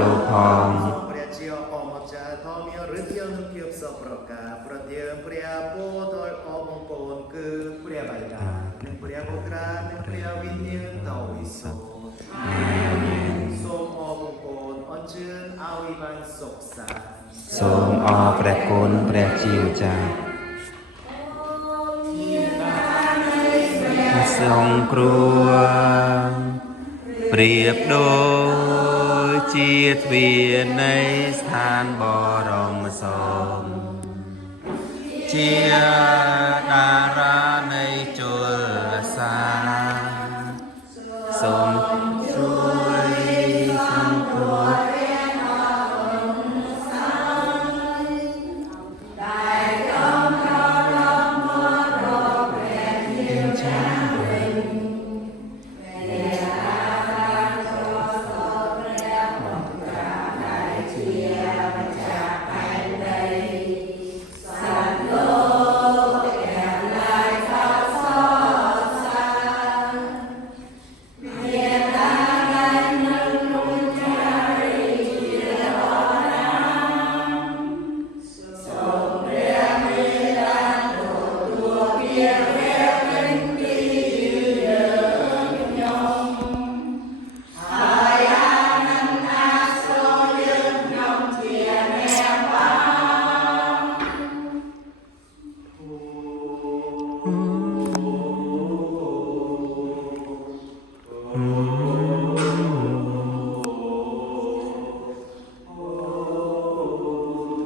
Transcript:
លោកផង ព្រះជាអមចាធម្មរឹជានឹងភាពសប្រការប្រទានព្រះពោធិអបង្គោលគឺព្រះបិតានិងព្រះបុត្រានិងព្រះវិញ្ញាណបរិសុទ្ធសូមអបង្គោលអញ្ជើញឲ្យបានសុខសាន្ត សូមអរព្រះគុណព្រះជាម្ចាស់សង្គ្រោះប្រៀបដូចជាទ្វារនៃស្ថានបរមសុខជាតារានៃជលសាសូម